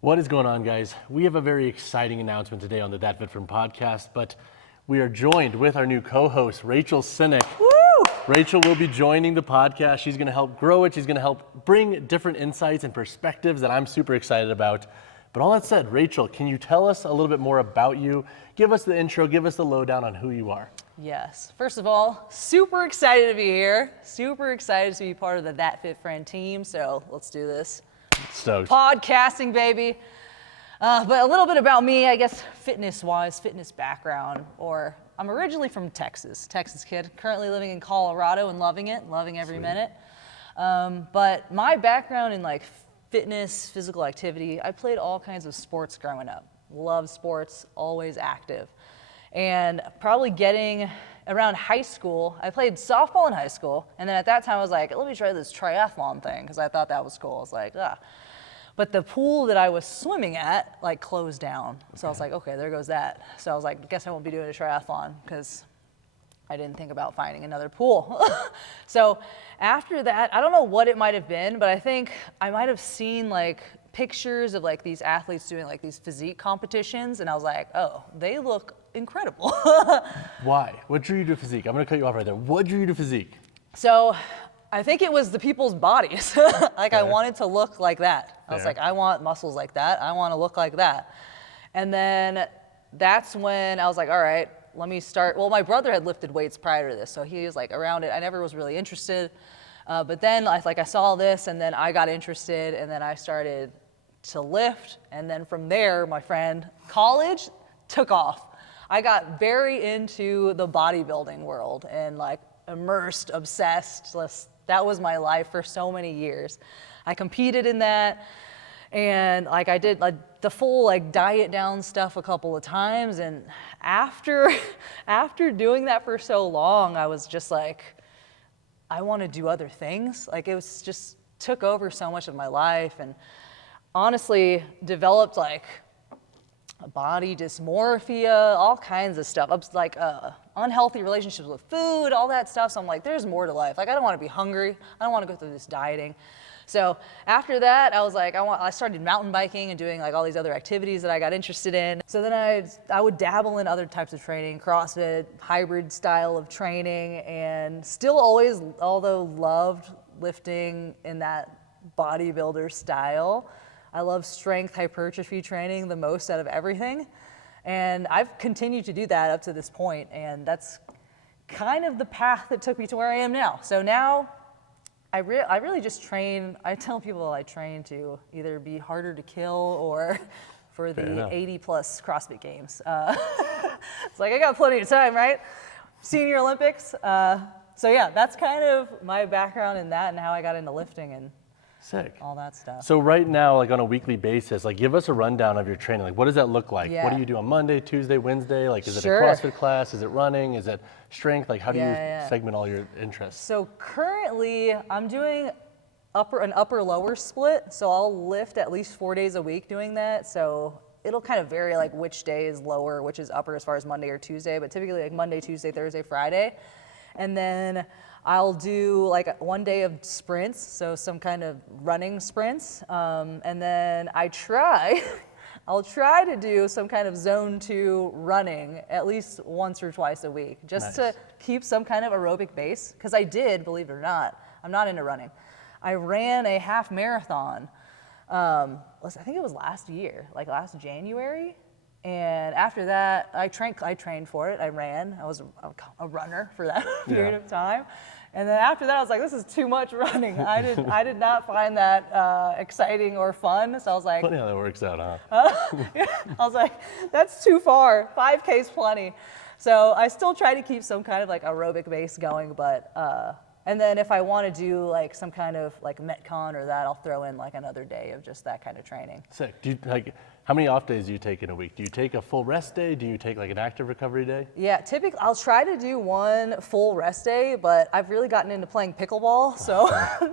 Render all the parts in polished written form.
What is going on, guys? We have a very exciting announcement today on the That Fit From podcast, but we are joined with our new co-host, Raechel Sinuk. Woo! Raechel will be joining the podcast. She's gonna help grow it. She's gonna help bring different insights and perspectives that I'm super excited about. But all that said, Raechel, can you tell us a little bit more about you? Give us the intro, give us the lowdown on who you are. Yes. First of all, super excited to be here. Super excited to be part of the That Fit Friend team. So let's do this. Stoked. Podcasting, baby. But a little bit about me, I guess, fitness-wise, fitness background. I'm originally from Texas kid. Currently living in Colorado and loving it, loving every minute. But my background in like fitness, physical activity, I played all kinds of sports growing up. Loved sports, always active. And probably getting around high school, I played softball in high school, and then at that time I was like, let me try this triathlon thing, because I thought that was cool. I was like, But the pool that I was swimming at, like, closed down. So I was like, okay, there goes that. So I was like, guess I won't be doing a triathlon, because I didn't think about finding another pool. So after that, I don't know what it might have been, but I think I might have seen, like, pictures of like these athletes doing like these physique competitions, and I was like, oh, they look incredible. Why? What drew you to physique? I'm gonna cut you off right there. What drew you to physique? So I think it was the people's bodies. Like I wanted to look like that. I was like, I want muscles like that. I want to look like that. And then that's when I was like, all right, let me start. Well, my brother had lifted weights prior to this, so he was like around it. I never was really interested. But then I saw this, and then I got interested, and then I started to lift, and then from there, my friend, college took off. I got very into the bodybuilding world and like immersed, obsessed. That was my life for so many years. I competed in that, and like I did like the full like diet down stuff a couple of times, and after doing that for so long, I was just like, I want to do other things. Like it was just took over so much of my life, and honestly developed like body dysmorphia, all kinds of stuff. Like unhealthy relationships with food, all that stuff. So I'm like, there's more to life. Like I don't want to be hungry. I don't want to go through this dieting. So after that, I was like, I started mountain biking and doing like all these other activities that I got interested in. So then I would dabble in other types of training, CrossFit, hybrid style of training, and still always, although loved lifting in that bodybuilder style, I love strength hypertrophy training the most out of everything. And I've continued to do that up to this point, and that's kind of the path that took me to where I am now. So now I really just train. I tell people I train to either be harder to kill or for the 80 plus CrossFit games. It's like I got plenty of time, right? Senior Olympics. So yeah, that's kind of my background in that and how I got into lifting and Sick. all that stuff. So right now, like on a weekly basis, like give us a rundown of your training. Like what does that look like? Yeah. What do you do on Monday, Tuesday, Wednesday? Like is it a Sure. CrossFit class? Is it running? Is it strength? Like how do you Yeah. segment all your interests? So currently I'm doing an upper-lower split. So I'll lift at least 4 days a week doing that. So it'll kind of vary like which day is lower, which is upper as far as Monday or Tuesday, but typically like Monday, Tuesday, Thursday, Friday. And then I'll do like 1 day of sprints, so some kind of running sprints. And then I'll try to do some kind of zone 2 running at least once or twice a week, just to keep some kind of aerobic base. Because I did, believe it or not, I'm not into running. I ran a half marathon, I think it was last year, like last January. And after that, I trained for it. I ran. I was a runner for that period of time. And then after that, I was like, this is too much running. I did not find that exciting or fun. So I was like, Funny how that works out, huh? I was like, that's too far. 5K's plenty. So I still try to keep some kind of like aerobic base going, but and then if I want to do like some kind of like Metcon or that, I'll throw in like another day of just that kind of training. Sick. Do you, like, how many off days do you take in a week? Do you take a full rest day? Do you take like an active recovery day? Yeah, typically I'll try to do one full rest day, but I've really gotten into playing pickleball, so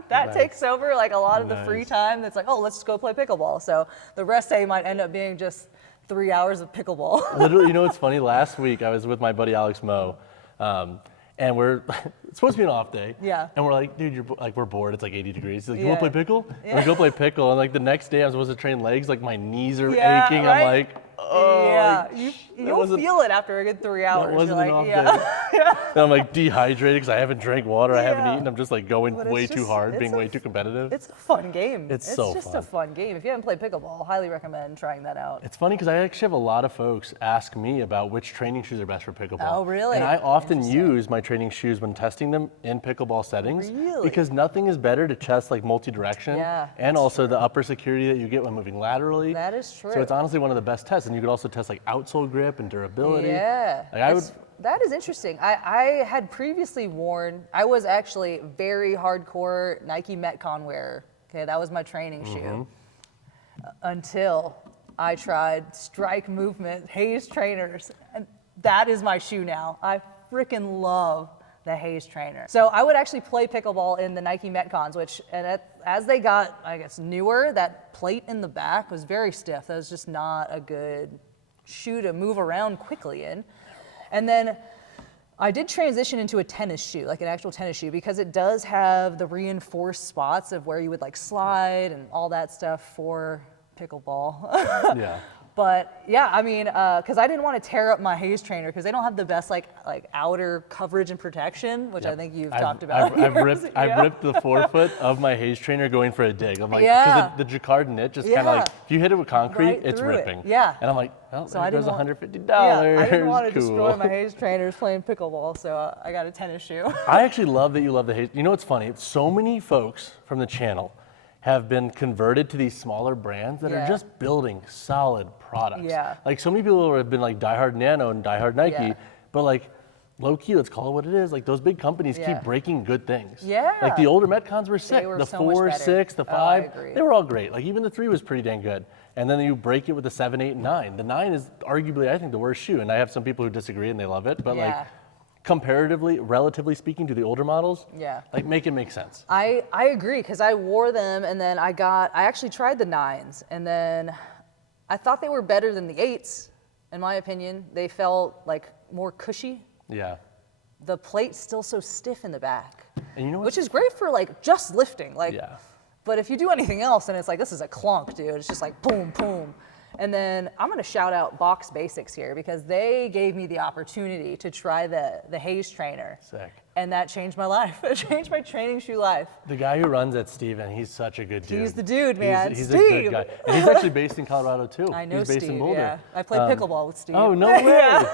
that takes over like a lot of the free time. That's like, oh, let's go play pickleball. So the rest day might end up being just 3 hours of pickleball. Literally, you know what's funny? Last week I was with my buddy Alex Moe, And it's supposed to be an off day. Yeah. And we're like, dude, we're bored. It's like 80 degrees. He's like, you Yeah. want to play pickle? Yeah. And we go play pickle. And like the next day I'm supposed to train legs. Like my knees are Yeah, aching. right? I'm like, oh. Yeah, like, you'll feel it after a good 3 hours. That wasn't You're an like, off day. And I'm like dehydrated because I haven't drank water. I haven't Yeah. eaten. I'm just like going But way it's too just- hard, it's being a way too competitive. It's a fun game. It's so just fun. a fun game. If you haven't played pickleball, highly recommend trying that out. It's funny because I actually have a lot of folks ask me about which training shoes are best for pickleball. Oh, really? And I often Interesting. use my training shoes when testing them in pickleball settings. Really? Because nothing is better to test like multi-direction Yeah, and that's also the upper security that you get when moving laterally. That is true. So it's honestly one of the best tests. And you could also test like outsole grip and durability. Yeah. Like That is interesting. I had previously worn, I was actually very hardcore Nike Metcon wearer. Okay, that was my training shoe. Until I tried Strike Movement Hayes trainers. And that is my shoe now. I freaking love the Hayes trainer. So I would actually play pickleball in the Nike Metcons, which, as they got, I guess, newer, that plate in the back was very stiff. That was just not a good shoe to move around quickly in. And then I did transition into a tennis shoe, like an actual tennis shoe, because it does have the reinforced spots of where you would like slide and all that stuff for pickleball. Yeah. But yeah, I mean, because I didn't want to tear up my Hayes trainer because they don't have the best like outer coverage and protection, which I think you've talked about. I've ripped the forefoot of my Haze trainer going for a dig. I'm like, Yeah. because the jacquard knit just kind of Yeah. like, if you hit it with concrete, Right it's through it. ripping. Yeah. And I'm like, well, So there I goes didn't $150. Yeah, I didn't want to Cool. destroy my Hayes trainers playing pickleball, so I got a tennis shoe. I actually love that you love the Haze. You know what's funny? So many folks from the channel have been converted to these smaller brands that are Yeah. just building solid products. Yeah. Like so many people have been like diehard Nano and diehard Nike, Yeah. but like low key, let's call it what it is. Like those big companies Yeah. keep breaking good things. Yeah. Like the older Metcons were sick. were The so much 4, better. 6, the Oh, I 5, agree. they were all great. Like even the 3 was pretty dang good. And then you break it with the 7, 8, and 9. The 9 is arguably, I think, the worst shoe. And I have some people who disagree and they love it. But like Yeah. comparatively, relatively speaking to the older models, Yeah. like make it make sense. I agree because I wore them and then I actually tried the 9s and then I thought they were better than the 8s, in my opinion. They felt like more cushy. Yeah. The plate's still so stiff in the back, And you know what? which is great for like just lifting. Like, Yeah. but if you do anything else, then it's like, this is a clunk, dude. It's just like boom, boom. And then I'm gonna shout out Box Basics here because they gave me the opportunity to try the Hayes trainer. Sick. And that changed my life. It changed my training shoe life. The guy who runs at Steven, he's such a good dude. He's the dude, man. He's a Steve. good guy. And he's actually based in Colorado too. I know He's based Steve, in Boulder. yeah. I played pickleball with Steve. Oh, no way.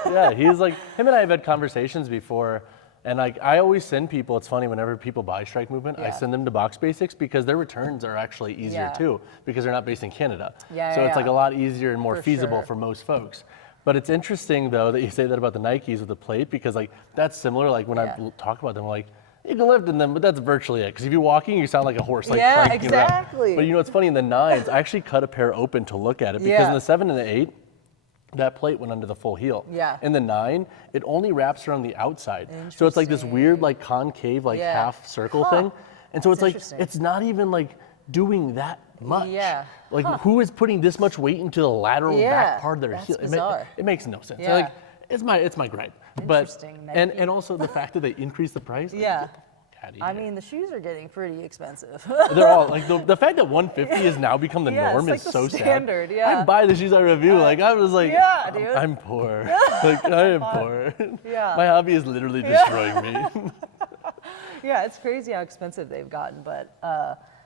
Yeah, he's like, him and I have had conversations before. And like, I always send people, it's funny, whenever people buy Strike Movement, I Yeah. send them to Box Basics because their returns are actually easier Yeah. too, because they're not based in Canada. Yeah, so yeah, it's like yeah. a lot easier and more For feasible sure. for most folks. But it's interesting though that you say that about the Nikes with the plate because like, that's similar. Like when Yeah. I talk about them, like, you can lift in them, but that's virtually it. Because if you're walking, you sound like a horse, like Yeah, cranking exactly. around. But you know what's funny? In the 9s, I actually cut a pair open to look at it because in Yeah. the 7 and the 8, that plate went under the full heel. Yeah. In the 9, it only wraps around the outside. So it's like this weird, like concave, like Yeah. half circle Huh. thing. And so That's it's like, interesting. it's not even like doing that much. Yeah. Like who is putting this much weight into the lateral Yeah, back part of their that's heel? bizarre. It makes no sense. Yeah. Like, it's my gripe. But Interesting, and Nike. also the fact that they increased the price. Yeah. Daddy. I mean, the shoes are getting pretty expensive. They're all like the fact that 150 has now become the Yeah, norm it's is like so the standard, sad. yeah. I buy the shoes I review. Like I was like, Yeah, dude. I'm poor. Like I am poor. Yeah. My hobby is literally destroying me. Yeah, it's crazy how expensive they've gotten. But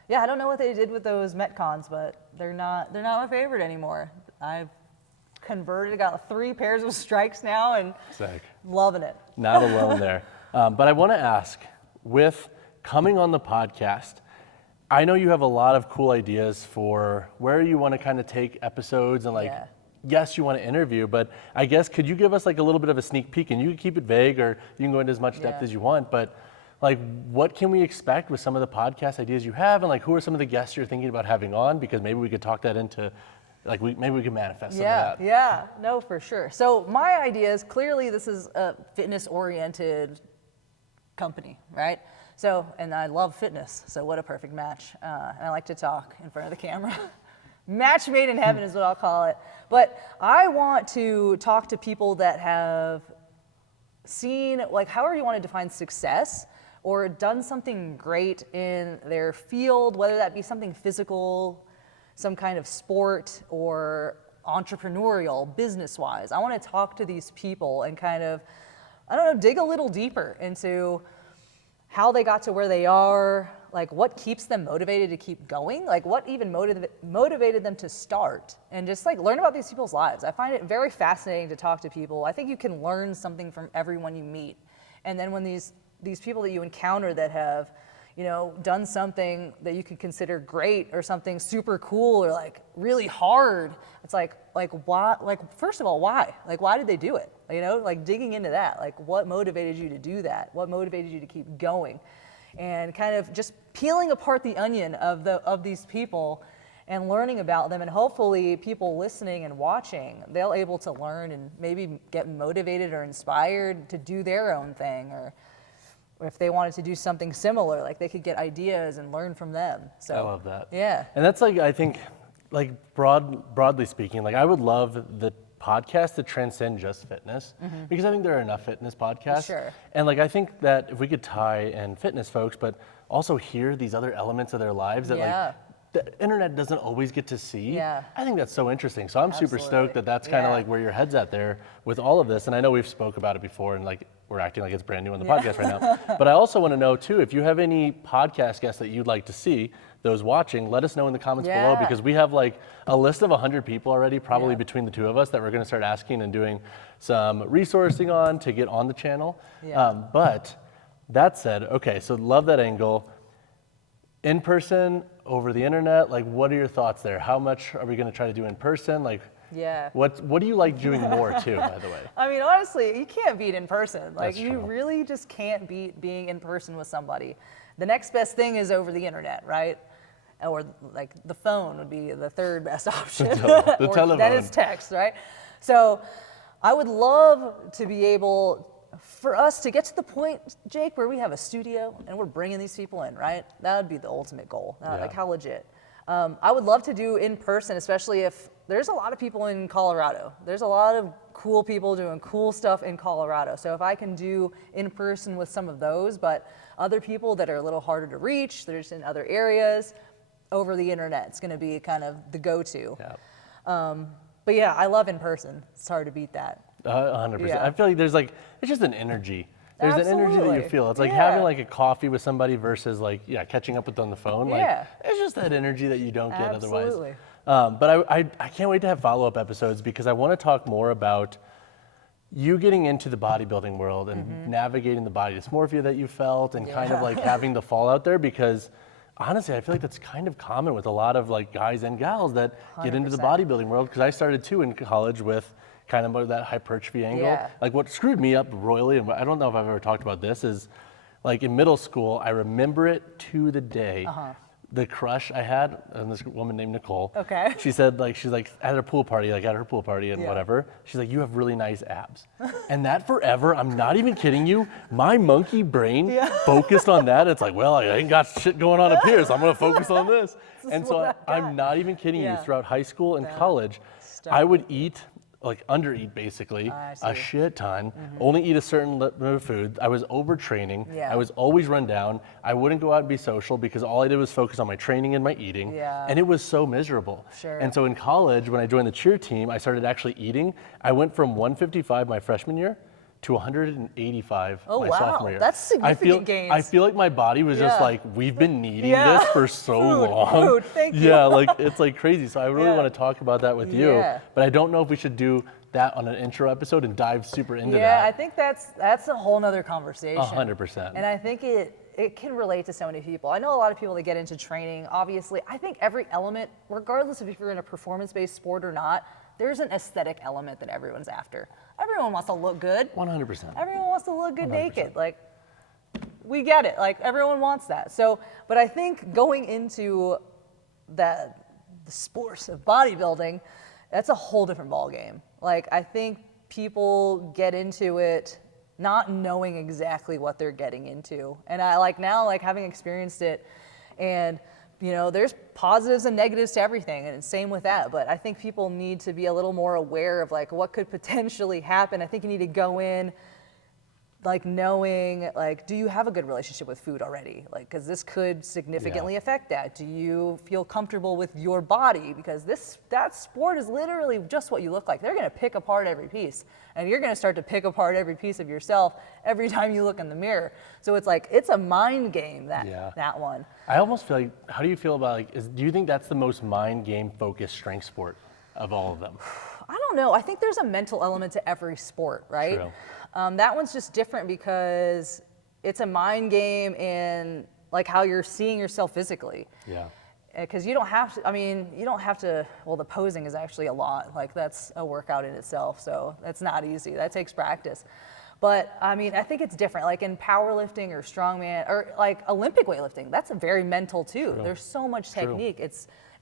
yeah, I don't know what they did with those Metcons, but they're not my favorite anymore. I've converted, got 3 pairs of Strikes now, and Sick. loving it. Not alone there. But I want to ask, with coming on the podcast, I know you have a lot of cool ideas for where you want to kind of take episodes and like, Yeah. yes, you want to interview, but I guess could you give us like a little bit of a sneak peek, and you can keep it vague or you can go into as much depth Yeah. as you want, but like what can we expect with some of the podcast ideas you have, and like who are some of the guests you're thinking about having on, because maybe we could talk that into like maybe we can manifest some of that. Yeah, no, for sure. So my idea is clearly this is a fitness-oriented company, right? So, and I love fitness, so what a perfect match. And I like to talk in front of the camera. Match made in heaven is what I'll call it. But I want to talk to people that have seen, like, however you want to define success, or done something great in their field, whether that be something physical, some kind of sport, or entrepreneurial, business-wise. I want to talk to these people and kind of, I don't know, dig a little deeper into how they got to where they are, like what keeps them motivated to keep going, like what even motivated them to start, and just like learn about these people's lives. I find it very fascinating to talk to people. I think you can learn something from everyone you meet. And then when these people that you encounter that have, you know, done something that you could consider great or something super cool or like really hard, it's like why, like first of all, why? Like why did they do it? You know, like digging into that, like what motivated you to do that? What motivated you to keep going? And kind of just peeling apart the onion of these people and learning about them, and hopefully people listening and watching, they'll able to learn and maybe get motivated or inspired to do their own thing, or if they wanted to do something similar, like they could get ideas and learn from them. So I love that. Yeah. And that's like, I think, like broadly speaking, like I would love the podcast to transcend just fitness, because I think there are enough fitness podcasts. Sure. And like I think that if we could tie in fitness folks, but also hear these other elements of their lives that like the internet doesn't always get to see. Yeah. I think that's so interesting. So I'm super Absolutely. stoked that that's kind of Yeah. like where your head's at there with all of this. And I know we've spoke about it before, and like we're acting like it's brand new on the podcast right now. But I also want to know too, if you have any podcast guests that you'd like to see, those watching, let us know in the comments below, Yeah. because we have like a list of 100 people already, probably between the two of us, that we're going to start asking and doing some resourcing on to get on the channel. Yeah. But that said, okay, so love that angle. In person, over the internet, like what are your thoughts there? How much are we going to try to do in person? Like, Yeah. what do you like doing more too, by the way? I mean, honestly, you can't beat in person. Like, That's you true. really just can't beat being in person with somebody. The next best thing is over the internet, right? Or like the phone would be the third best option. The Or telephone. then it's text, right? So I would love to be able, for us to get to the point, Jake, where we have a studio and we're bringing these people in, right? That would be the ultimate goal. Yeah. Like, how legit. I would love to do in person, especially if there's a lot of people in Colorado. There's a lot of cool people doing cool stuff in Colorado. So if I can do in person with some of those, but other people that are a little harder to reach, they're just in other areas, over the internet, it's going to be kind of the go-to. Yeah. But yeah, I love in person. It's hard to beat that. 100%. Yeah. I feel like there's like, it's just an energy. There's an energy that you Absolutely. feel. It's like Yeah. having like a coffee with somebody versus like, catching up with them on the phone. Yeah. Like, it's just that energy that you don't get Absolutely. otherwise. But I can't wait to have follow-up episodes, because I want to talk more about you getting into the bodybuilding world and navigating the body dysmorphia that you felt, and kind of like having the fallout there, because honestly, I feel like that's kind of common with a lot of like guys and gals that get into the 100%. bodybuilding world, because I started too in college with kind of that hypertrophy angle. Yeah. Like what screwed me up royally, and I don't know if I've ever talked about this, is like in middle school, I remember it to the day. The crush I had on this woman named Nicole. Okay. She said she's like at her pool party, like at her pool party and Yeah. whatever. She's like, you have really nice abs. And that forever, I'm not even kidding you, my monkey brain focused on that. It's like, well, I ain't got shit going on up here, so I'm gonna focus on this. And so what I got. I'm not even kidding you, Yeah. throughout high school and That college, I would eat, like undereat basically, I a see. shit ton, only eat a certain limit of food. I was overtraining. Yeah. I was always run down. I wouldn't go out and be social, because all I did was focus on my training and my eating. Yeah. And it was so miserable. Sure. And so in college, when I joined the cheer team, I started actually eating. I went from 155 my freshman year to 185 Oh, my wow. sophomore year. That's significant gains. I feel like my body was just Yeah. like, we've been needing Yeah. this for so Food, long. food, thank you. Yeah, like it's like crazy. So I really Yeah. want to talk about that with you. Yeah. But I don't know if we should do that on an intro episode and dive super into Yeah, I that. think that's a whole nother conversation. 100%. And I think it can relate to so many people. I know a lot of people that get into training. Obviously, I think every element, regardless of if you're in a performance-based sport or not, there's an aesthetic element that everyone's after. Everyone wants to look good. 100%. Everyone wants to look good 100%. naked. Like, we get it. Like, everyone wants that. So, but I think going into the sports of bodybuilding, that's a whole different ballgame. Like, I think people get into it not knowing exactly what they're getting into. And I like now, like having experienced it, and you know, there's positives and negatives to everything, and same with that. But I think people need to be a little more aware of like what could potentially happen. I think you need to go in like knowing, like, do you have a good relationship with food already? Like, because this could significantly affect that. Do you feel comfortable with your body? Because that sport is literally just what you look like. They're going to pick apart every piece, and you're going to start to pick apart every piece of yourself every time you look in the mirror. So it's like, it's a mind game, that one. I almost feel like, how do you feel about, like, do you think that's the most mind game focused strength sport of all of them? I don't know. I think there's a mental element to every sport, right? True. That one's just different because it's a mind game in like how you're seeing yourself physically. Yeah. Because you don't have to, well, the posing is actually a lot. Like, that's a workout in itself. So that's not easy. That takes practice. But I mean, I think it's different. Like in powerlifting or strongman or like Olympic weightlifting, that's very mental too. True. There's so much True. technique.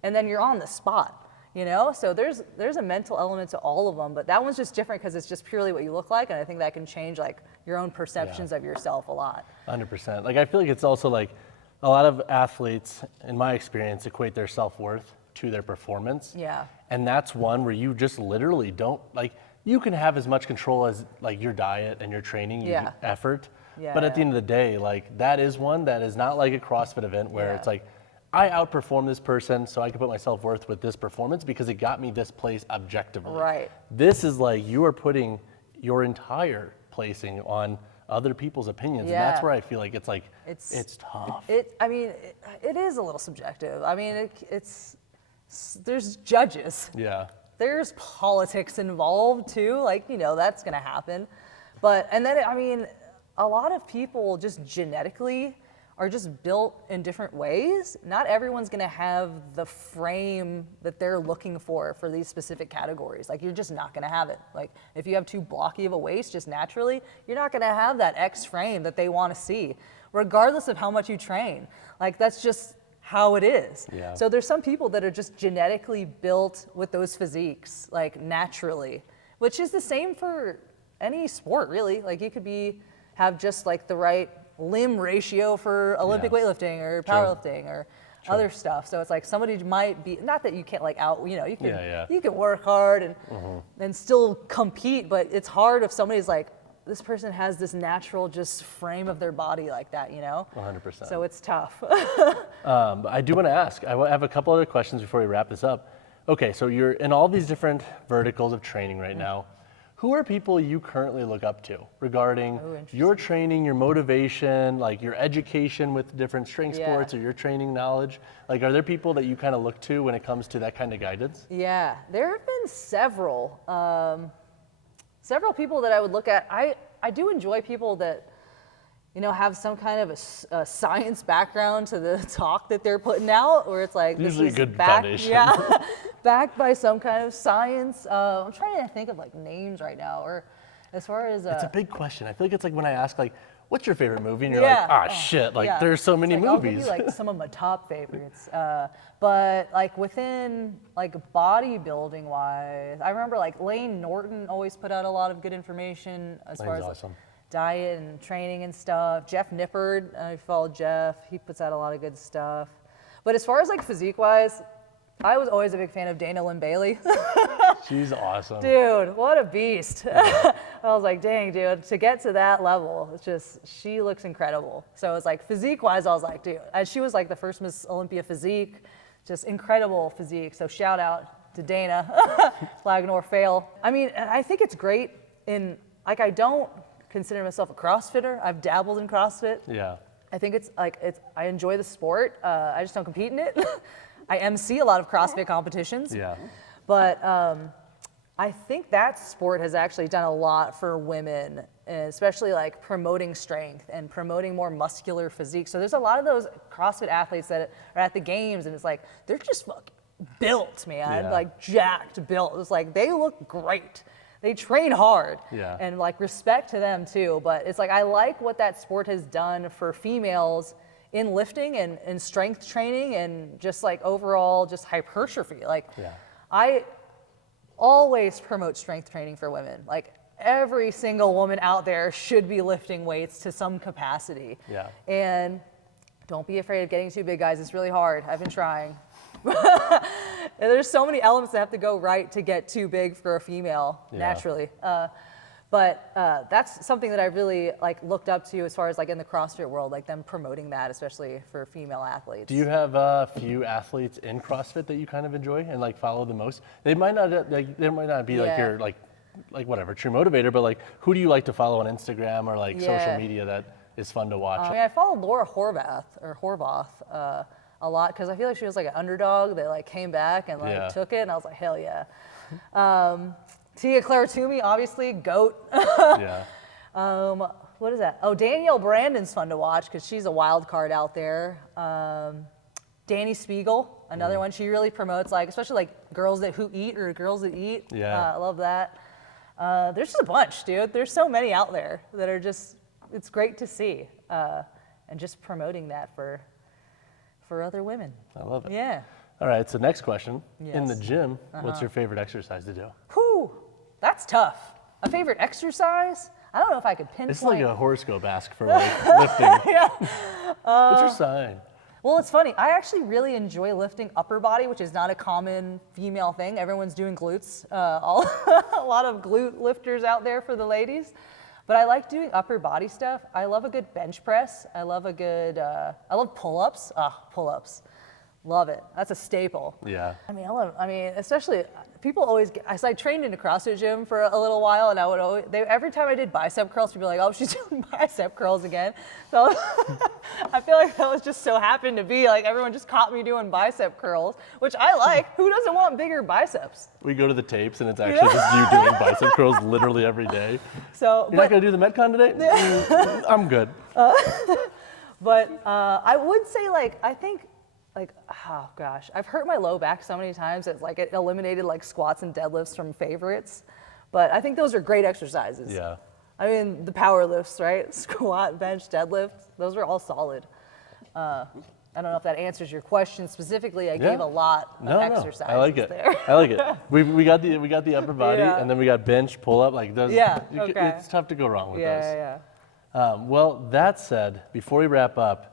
And then you're on the spot. You know, so there's a mental element to all of them, but that one's just different because it's just purely what you look like, and I think that can change like your own perceptions of yourself a lot. 100%. Like, I feel like it's also like a lot of athletes, in my experience, equate their self-worth to their performance. Yeah. And that's one where you just literally don't, like, you can have as much control as like your diet and your training, your effort. Yeah. But at the end of the day, like, that is one that is not like a CrossFit event where it's like, I outperform this person, so I can put my self-worth with this performance because it got me this place objectively. Right. This is like, you are putting your entire placing on other people's opinions, and that's where I feel like it's like, it's tough. It is a little subjective. I mean, there's judges. Yeah. There's politics involved too, like, you know, that's gonna happen. And then, I mean, a lot of people just genetically are just built in different ways. Not everyone's gonna have the frame that they're looking for these specific categories. Like, you're just not gonna have it. Like, if you have too blocky of a waist just naturally, you're not gonna have that X frame that they wanna see, regardless of how much you train. Like, that's just how it is. Yeah. So there's some people that are just genetically built with those physiques, like naturally, which is the same for any sport really. Like, you could have just like the right limb ratio for Olympic weightlifting or powerlifting or other stuff. So it's like somebody might be, not that you can't like you can work hard and still compete, but it's hard if somebody's like, this person has this natural just frame of their body like that, you know? 100%. So it's tough. But I do want to ask, I have a couple other questions before we wrap this up. Okay, so you're in all these different verticals of training right now. Who are people you currently look up to regarding your training, your motivation, like your education with different strength sports or your training knowledge? Like, are there people that you kind of look to when it comes to that kind of guidance? Yeah, there have been several people that I would look at. I do enjoy people that, you know, have some kind of a science background to the talk that they're putting out, where it's like, usually this is good foundation. backed by some kind of science. I'm trying to think of like names right now, or as far as it's a big question. I feel like it's like when I ask like, what's your favorite movie? And you're like, shit, like there's so many movies. I'll give you like some of my top favorites. But like within like bodybuilding wise, I remember like Lane Norton always put out a lot of good information as far as awesome. diet and training and stuff. Jeff Nippard, I follow Jeff. He puts out a lot of good stuff. But as far as like physique wise, I was always a big fan of Dana Lynn Bailey. She's awesome. Dude, what a beast. I was like, dang, dude, to get to that level, it's just, she looks incredible. So it's like physique-wise, I was like, dude, and she was like the first Miss Olympia physique, just incredible physique. So shout out to Dana, flag nor fail. I mean, and I think it's great in, like, I don't consider myself a CrossFitter. I've dabbled in CrossFit. Yeah. I think I enjoy the sport. I just don't compete in it. I MC a lot of CrossFit competitions. Yeah. But I think that sport has actually done a lot for women, especially like promoting strength and promoting more muscular physique. So there's a lot of those CrossFit athletes that are at the games, and it's like, they're just fucking built, man, like jacked, built. It's like, they look great. They train hard, and like respect to them too. But it's like, I like what that sport has done for females in lifting and strength training and just like overall just hypertrophy. Like, I always promote strength training for women. Like, every single woman out there should be lifting weights to some capacity. Yeah. And don't be afraid of getting too big, guys. It's really hard. I've been trying. There's so many elements that have to go right to get too big for a female, naturally. But that's something that I really like looked up to as far as like in the CrossFit world, like them promoting that, especially for female athletes. Do you have a few athletes in CrossFit that you kind of enjoy and like follow the most? They might not be like your like whatever true motivator, but like who do you like to follow on Instagram or like social media that is fun to watch? I followed Laura Horvath a lot because I feel like she was like an underdog that like came back and like took it, and I was like, hell yeah. Tia Claire Toomey, obviously, GOAT. Yeah. What is that? Oh, Danielle Brandon's fun to watch because she's a wild card out there. Danny Spiegel, another one. She really promotes like, especially like girls who eat or girls that eat. Yeah. I love that. There's just a bunch, dude. There's so many out there that are just, it's great to see. And just promoting that for other women. I love it. Yeah. All right, so next question. Yes. In the gym, what's your favorite exercise to do? Whew, that's tough. A favorite exercise? I don't know if I could pinpoint. It's like a horoscope ask for like lifting. Yeah. What's your sign? Well, it's funny. I actually really enjoy lifting upper body, which is not a common female thing. Everyone's doing glutes. A lot of glute lifters out there for the ladies. But I like doing upper body stuff. I love a good bench press. I love I love pull-ups. Pull-ups. Love it. That's a staple. Yeah. I mean, especially people always I trained in a CrossFit gym for a little while, and I would every time I did bicep curls, people were like, oh, she's doing bicep curls again. So I feel like that was just so happened to be like everyone just caught me doing bicep curls, which I like. Who doesn't want bigger biceps? We go to the tapes and it's actually just you doing bicep curls literally every day. So You're not gonna do the Metcon today? I'm good. But I would say oh gosh, I've hurt my low back so many times. It's like it eliminated like squats and deadlifts from favorites. But I think those are great exercises. Yeah. I mean, the power lifts, right? Squat, bench, deadlift, those are all solid. I don't know if that answers your question specifically. I gave a lot of exercises I like it. there. I like it. We got the upper body, and then we got bench, pull up, like those. Yeah, okay. It's tough to go wrong with those. Yeah. Well, that said, before we wrap up,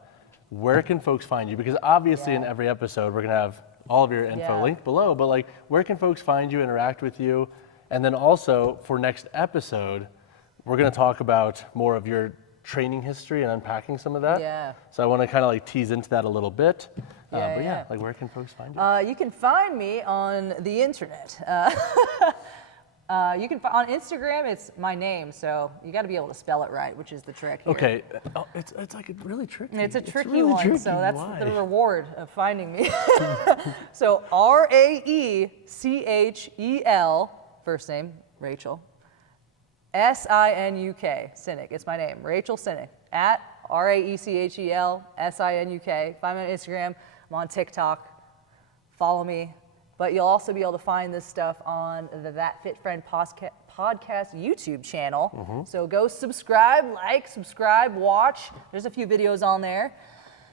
where can folks find you? Because obviously in every episode, we're gonna have all of your info linked below, but like, where can folks find you, interact with you? And then also for next episode, we're gonna talk about more of your training history and unpacking some of that. Yeah. So I wanna kind of like tease into that a little bit. But yeah, like where can folks find you? You can find me on the internet. You can on Instagram, it's my name, so you got to be able to spell it right, which is the trick here. Okay, it's like really tricky. It's a tricky really one, tricky. so that's Why? the reward of finding me. So Raechel, first name, Raechel, Sinuk, Sinuk, it's my name, Raechel Sinuk, at Raechel Sinuk. Find me on Instagram, I'm on TikTok, follow me. But you'll also be able to find this stuff on the That Fit Friend podcast YouTube channel. So go subscribe, watch. There's a few videos on there.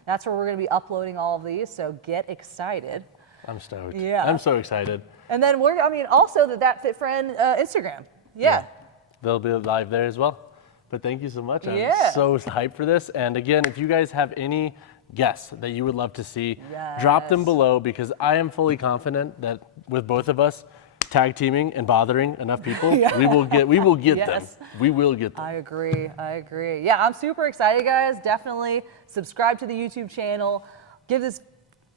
That's where we're going to be uploading all of these, so get excited. I'm stoked. Yeah. I'm so excited. And then also the That Fit Friend Instagram. Yeah. They'll be live there as well. But thank you so much. I'm Yeah. so hyped for this. And again, if you guys have any guests that you would love to see, drop them below, because I am fully confident that with both of us tag teaming and bothering enough people, we will get them. We will get them. I agree. Yeah, I'm super excited, guys. Definitely subscribe to the YouTube channel. Give this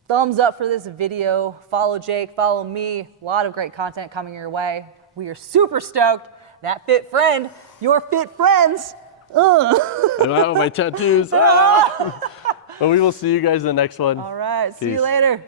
thumbs up for this video. Follow Jake, follow me. A lot of great content coming your way. We are super stoked. That Fit Friend, your fit friends. Oh, my tattoos. But we will see you guys in the next one. All right, see Peace. you later.